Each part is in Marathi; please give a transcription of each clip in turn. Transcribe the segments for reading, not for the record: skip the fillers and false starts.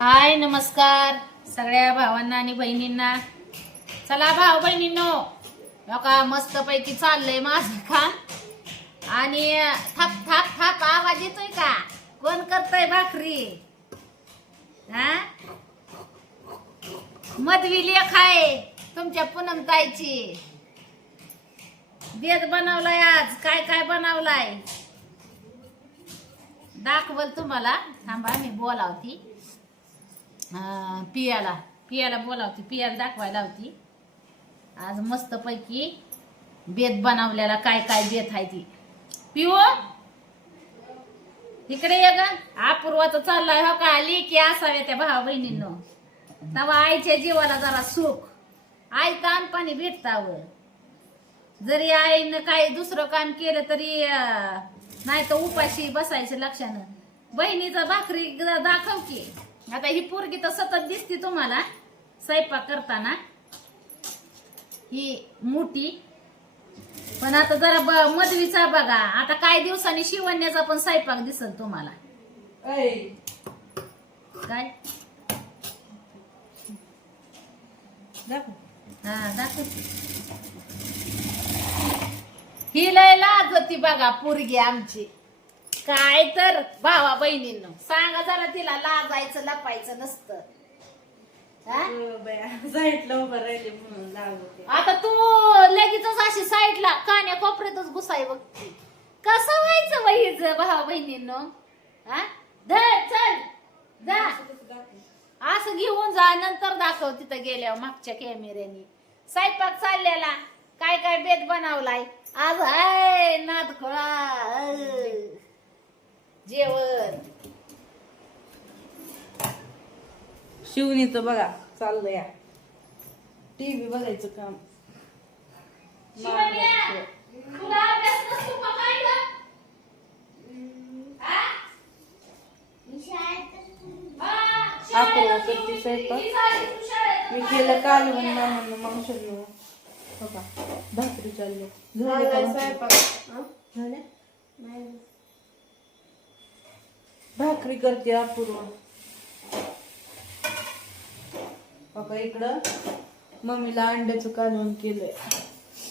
हाय नमस्कार सगळ्या भावांना आणि बहिणींना. चला भाऊ बहिणींनो, बघा मस्त पैकी चाललंय माझं काम. आणि थाप थाप थाप आवाज येतोय का? कोण करतय भाकरी? हा, मधवी लेख आहे तुमच्या पूनमताईची. बेत बनवलाय आज. काय काय बनवलाय दाखवल तुम्हाला. थांबा मी बोलावती. पियाला बोलावती, पियाला दाखवायला होती. आज मस्त पैकी बेत बनवलेला. काय काय बेत आहे ती. पिओ इकडे ये ग. अपूर्वाचं चाललाय हो का, आली की असावे त्या भावा बहिणींनो. तेव्हा आईच्या जीवाला जरा सुख. आई ताण पाणी भेटतावं. जरी आईनं काही दुसरं काम केलं तरी नाही तर उपाशी बसायचं लक्षानं. बहिणीचा भाकरी दाखव की. आता ही पोरगी तर सतत दिसती तुम्हाला स्वयंपाक करताना, ही मोठी. पण आता जरा मधवीचा बघा. आता काही दिवसांनी शिवण्याचा पण स्वयंपाक दिसल तुम्हाला. काय हा दाखव. ही लय लाजती बघा पोरगी आमची. काय तर भावा बहिणींनो सांगा जरा, तिला लाजायचं लपायचं नसतं. आता तू लगेचच अशी साईडला कान्या कोपऱ्यातच घुसाय बघती. कसं व्हायचं वहीच भावा बहिणींनो? धर चल जा, असं घेऊन जा. नंतर दाखव तिथं गेल्यावर मागच्या कॅमेऱ्याने. स्वयंपाक चाललेला. काय काय बेत बनवलाय आज? हाय नादखोळा जेवण. शिवणीचं बघा चाललंय. टीव्ही बघायचं काम. तुला अभ्यास नसतो का काय ग? अपूर्वा करते स्वयंपाक. मी केलं काल म्हणून मावशांना बघा भाकरी चालली. झाले का स्वयंपाक? झाले. भाकरी करते अपूर्वा. बघा इकडं मम्मीला अंड्याचं कालवण केलंय.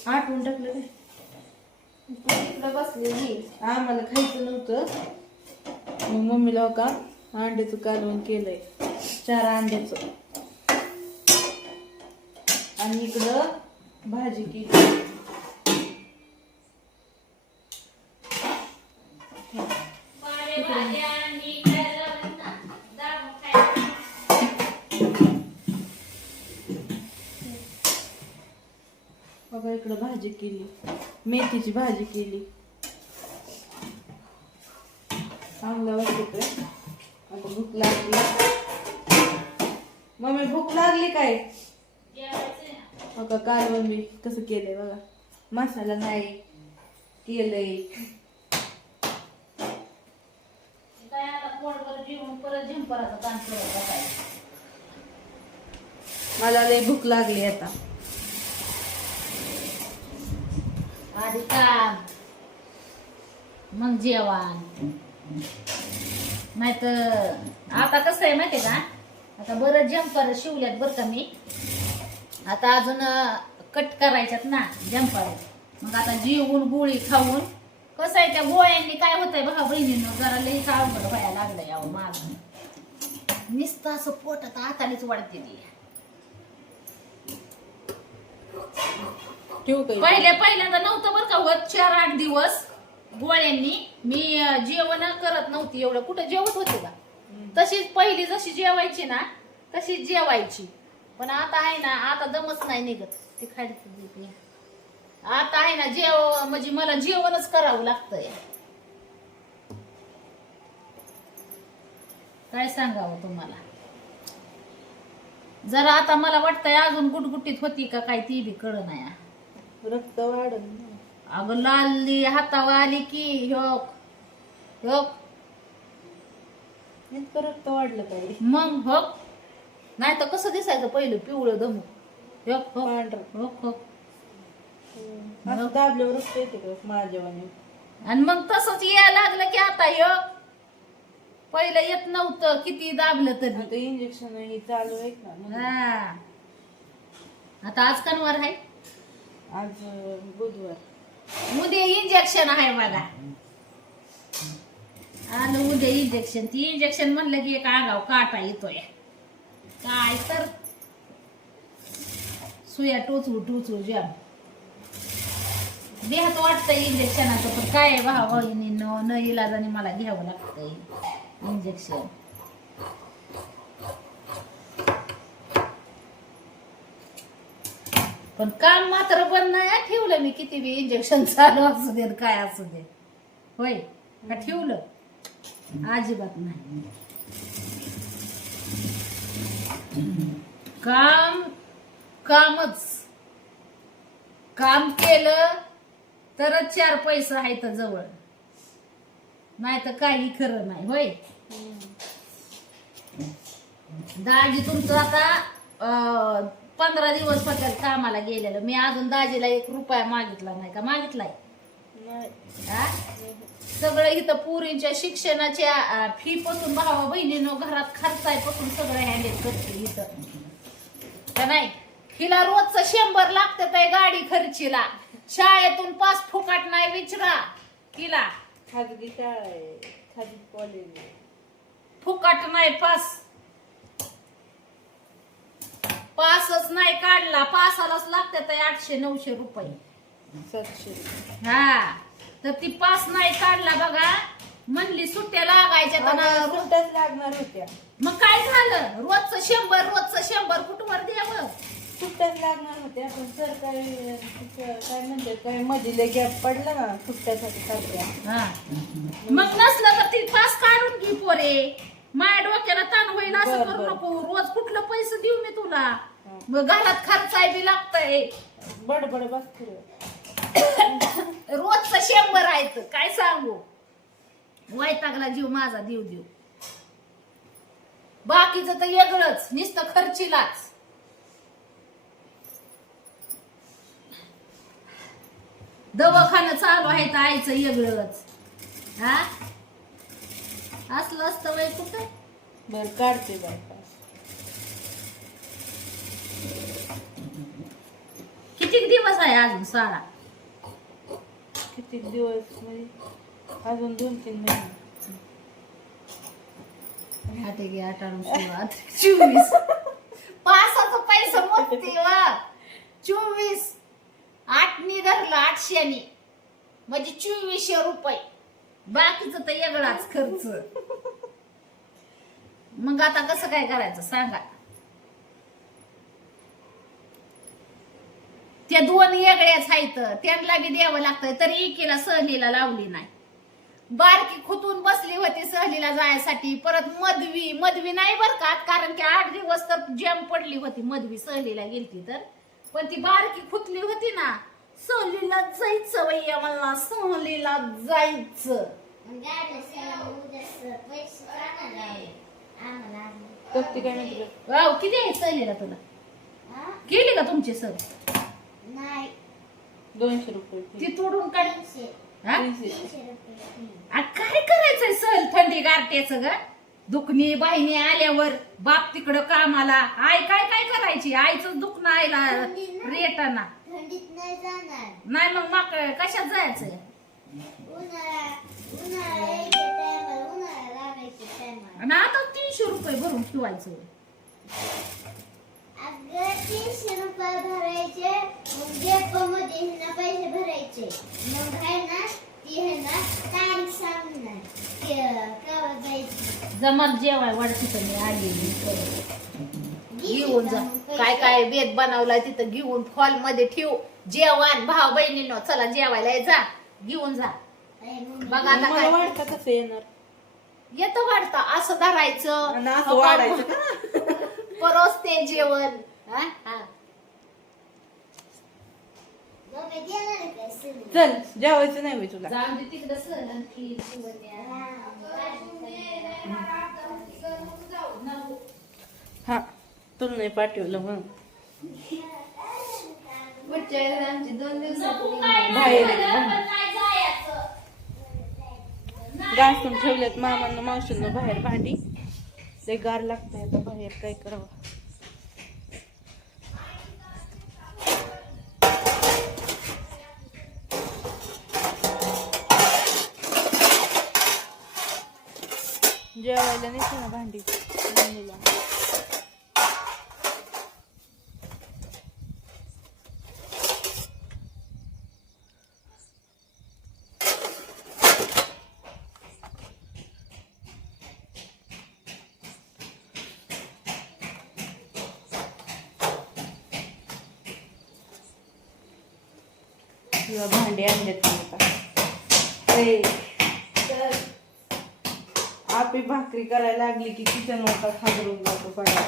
आठवून टाकलं काय? इकडं बसलेली. आम्हाला खायचं नव्हतं मग मम्मीला का अंड्याचं कालवण केलंय. 4 अंड्याचं. आणि इकडं भाजी केली. बघा इकडं भाजी केली, मेथीची भाजी केली. चांगलं वाटत. आता भूक लागली. मम्मी भूक लागली काय? बघा कालवण मी कसं केलंय बघा. मसाला नाही केलंय. मला लय भूक लागली आता. आधी काम मग जेवण. नाही तर आता कसं आहे माहितीये का, आता बरं जम्पर शिवल्यात बरं का मी. आता अजून कट करायच्यात ना जम्पर. मग आता जेवून गोळी खाऊन कसं आहे त्या गोळ्यांनी काय होतंय बघा बहिणींनो, जरा लई अवघड व्हायला लागलंय. अहो माझं नुसतं असं पोटात आतालीच वाढते ती. पहिल्यांदा नव्हतं बरं का होत. 4-8 दिवस गोळ्यांनी मी जेवण करत नव्हती. एवढं कुठं जेवत होते का? तशीच पहिली जशी जेवायची ना तशीच जेवायची. पण आता आहे ना, आता दमच नाही निघत. ते खायचं आता आहे ना म्हणजे मला जेवणच करावं लागतंय. काय सांगावं तुम्हाला. जरा आता मला वाटतंय अजून गुटगुटीत होती का काय ती बी कळ नाही. रक्त वाढन. अगं लाली हातावर आली की होक होक. इतकं रक्त वाढलं काय? मग होक. नाही तर कसं दिसायचं पहिलं पिवळं दमू. होक पांढरं. होक होक. असं दाबल्यावर रक्त येते का माझ्या. आणि मग तसंच यायला लागलं की आता पहिलं येत नव्हतं किती दाबलं तरी. आता इंजेक्शन हे चालू आहे ना म्हणून. हा. आता आज कनवार आहे, आज बुधवार. उद्या इंजेक्शन आहे बघा. आलं उद्या इंजेक्शन. ती इंजेक्शन म्हणलं की एक अंगाव काटा येतोय. काय तर सुया टोचू टोचू जाम देहात वाटतंय इंजेक्शनाचं, पण काय भावा न इलाजाने मला घ्यावं लागतंय इंजेक्शन. पण काम मात्र बंद नाही ठेवलं मी. किती बी इंजेक्शन चालू असू दे काय असू दे. होय का ठेवलं? अजिबात नाही. कामच काम केलं तरच 4 पैसे आहेत जवळ, नाही तर काही खरं नाही. होय दाजी तुमचं आता 15 दिवस होत्यात कामाला गेलेलं. मी अजून दाजीला 1 रुपया मागितला नाही. का मागितलाय? हा? सगळं इथं पुरींच्या शिक्षणाच्या फी पासून भावा बहिणीनं घरात खर्चायपासून सगळं हँडल करते इथं का नाही. हिला रोजचं 100 लागतं काय गाडी खर्चीला. शाळेतून पास फुकट नाही विचारा हिला. खाजगी शाळा आहे, खाजगी कॉलेज आहे. फुकट नाही पासच नाही काढला. पासालाच लागतात 800-900 रुपये. 700. हा तर ती पास नाही काढला बघा. म्हणली सुट्ट्या लागायच्या तर सुट्ट्याच लागणार होत्या. मग काय झालं? रोजचं 100 कुठवर द्यावं? सुट्ट्याच लागणार होत्या, पण सरकारी काय म्हणते काय मध्ये गॅप पडला ना सुट्ट्यासाठी सध्या. हा मग नसलं तर ती पास काढून घे पोरे. माझ्या डोक्याला ताण होईल असं बरं, करू बरं. नको. रोज कुठलं पैसे देऊ मी तुला? मग घरात खर्चाय बी लागतंय. बडबड बस फिरव. रोजचं 100 आहेत काय सांगू. वैतागला जीव माझा देऊ. बाकीचं तर वेगळंच नुसतं खर्चीलाच. दवाखाना चालू आहे तर आईचं वेगळंच. हा असलं असतं वय कुठं. बर काढते बायपास. किती दिवस आहे अजून शाळा? किती दिवस म्हणजे अजून 2-3 महिने. 24 पासाचा पैसा मोजते वा. 24 8 धरलं 800 म्हणजे 2400 रुपये. बाकीचं तर वेगळाच खर्च. मग आता कसं काय करायचं सांगा. त्या 2 वेगळ्याच आहेत, त्यांना बी द्यावं लागतंय. तरी एकीला सहलीला लावली नाही. बारकी खुतून बसली होती सहलीला जायसाठी. परत मधवी नाही बर का, कारण की 8 दिवस तर जॅम पडली होती. मधवी सहलीला गेलती तर, पण ती बारकी खुतली होती ना. सहलीला जायचं वय मला, सहलीला जायचं. कधी काय म्हणते वाव किती आहे सहलीला तुला? गेली का तुमची सर? 200 रुपये ती तोडून काढ. हा? 300. काय करायचंय सहल थंडी गारट्याचं ग. दुखणी बाईने आल्यावर बाप तिकडं कामाला. आई काय करायची? आईचं दुखणं आईला रेटाना थंडीत नाही जाणार. नाही. मग कशात जायचंय? आणि आता 300 रुपये भरून ठेवायचं. अगं 300 रुपये भरायचे, मग डेपोमध्ये ह्यांना पैसे भरायचे. मग आहे ना ती आहे ना तारीख सांगणार केव्हा जायचं. जमल जेवाय वाढती तर मी आली घेऊन जा. काय बेत बनवलाय तिथं घेऊन हॉल मध्ये ठेवू. जेवण भाऊ बहिणींनो चला जेवायला जा. घेऊन जा. बघा आता मला काय वाटतं कसं येणार. येतं वाटतं असं धरायचं आणि असं वाढायचं का? परोस ते जेवण. हा मम्मी देणार आहे का सगळं? चल जेवायचं नाही होय तुला. जाऊन दे तिकडं सहल आणि खीर शिवण्या. हा तुला नाही पाठवलं म्हणून. पुढच्या वेळेला आमची 2 दिवसात बाहेर आहे, बाहेर. घासून ठेवलेत मामांना मावशींना बाहेर भांडी. लय गार लागतंय आता बाहेर, काय करावं. जेवायला नेते ना भांडी मम्मीला. किंवा भांडी आणलेत आता. आपली भाकरी करायला लागली की किचन वाटा खाजरून जातो पाहिजे.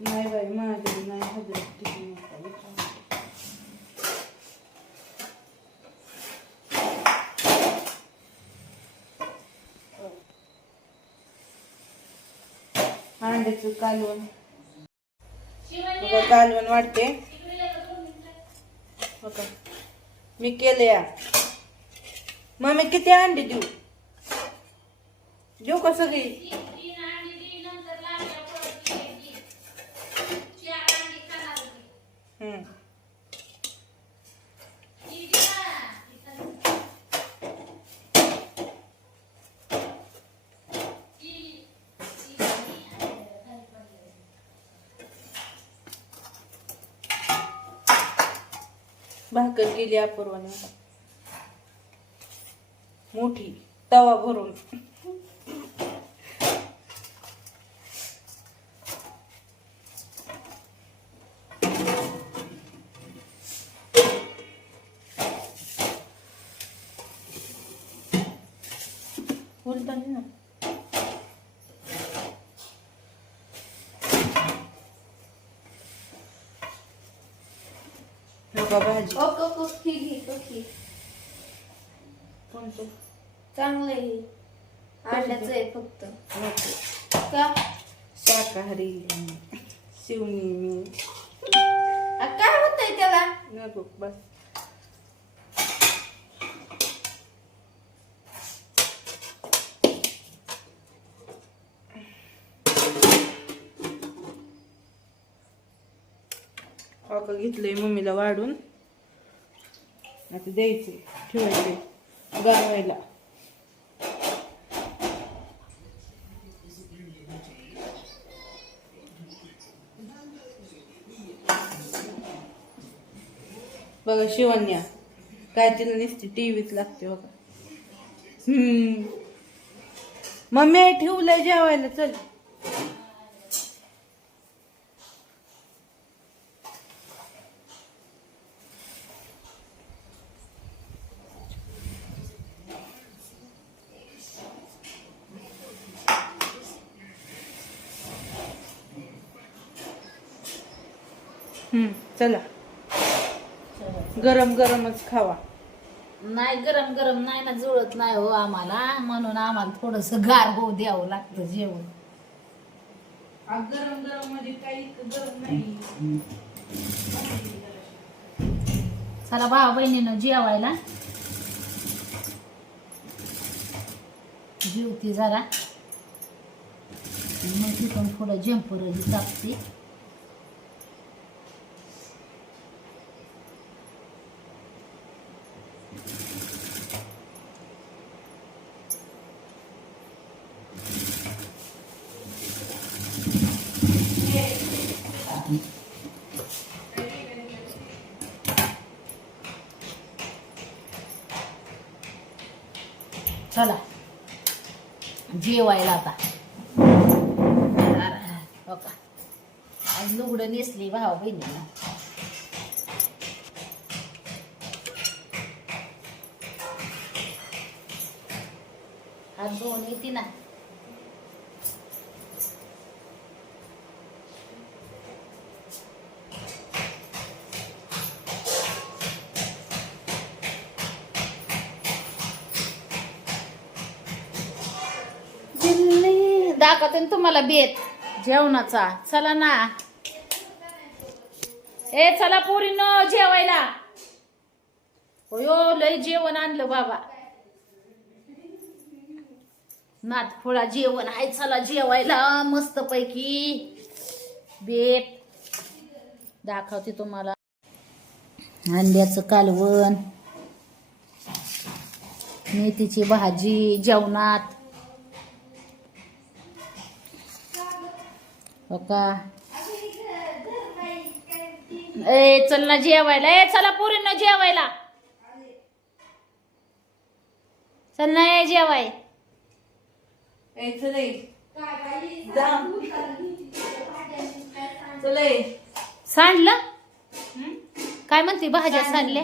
नाही बाई माझ्या नाही हजर किचन वाटा. अंड्याचं कालवण, कालवण वाटते. मी केले या. मग मी किती अंडी देऊ का सगळी? भाकर केली अपूर्वाने मोठी तवा भरून. बोलताना ना भाजी. कोणतं चांगलं आहे, अंड्याचं आहे फक्त. का शाकाहारी शिवणी मी काय होतंय त्याला? नको बस. घेतलंय मम्मीला वाढून, आता द्यायचे ठेवायचे गारवायला. बघा शिवण्या काय तिला नुसती टीव्हीच लागते बघा. मम्मी ठेवलंय जेवायला, चल. चला गरम गरमच खावा. नाही गरम गरम नाही ना, जुळत नाही हो आम्हाला, म्हणून आम्हाला थोडस गार होऊ द्यावं लागतं जेवण. गरम गरम मध्ये काही गरम नाही. चला भाऊ बहिणीनं जेवायला जेवती जरा, मग तिथून थोडं जंपरही टाकते. चला जेवायला आता. हो का, आज लुगडं नेसली भाऊ बहिणीला. हात धुवून येते ना. दाखवते तुम्हाला बेत जेवणाचा. चला ना, ए चला पोरींनो जेवायला. होयो लय जेवण आणलं बाबा. नातखोळा जेवण आहे. चला जेवायला मस्त पैकी बेत दाखवते तुम्हाला. अंड्याचं कालवण, मेथीची भाजी जेवणात हो का. ए चल ना जेवायला. ए चला पोरींना जेवायला. चल ना ये जेवाय. सांडलं काय म्हणते भाज्या सांडल्या.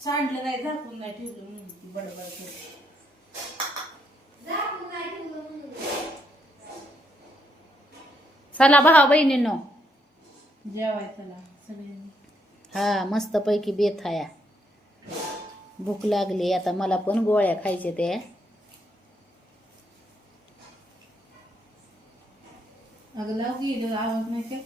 सांडलं नाही, झाकून नाही ठेवलं बडबड. चला भाऊ बहिणींनो जेवायचं सगळ्यांनी. हा मस्त पैकी बेत हाया. भूक लागली आता मला पण गोळ्या खायचे ते. अगं लाव की आवाज नाही ते.